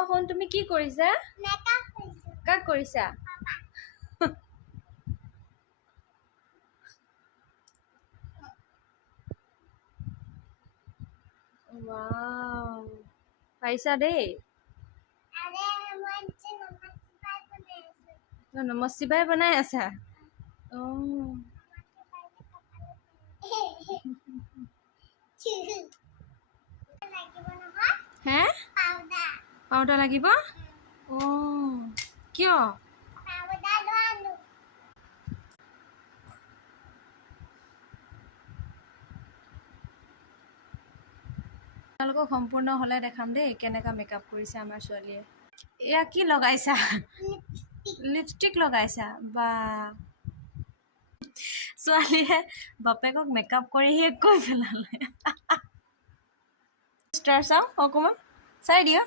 অ শুন তুমি কি কৰিছা কাক কৰিছা ৱাও পাৰিছা দেই নমঃ শিৱায় বনাই আছা অ হে পাউডাৰ লাগিব অ কিয় তোমালোকক সম্পূৰ্ণ হ'লে দেখাম দেই কেনেকা মেকআপ কৰিছে আমাৰ ছোৱালীয়ে এয়া কি লগাইছা লিপষ্টিক লগাইছা বা ছোৱালীয়ে বাপেকক মেকআপ কৰি শেষ কৰি পেলালে ষ্টাৰ চাওঁ অকণমান চাই দিয়া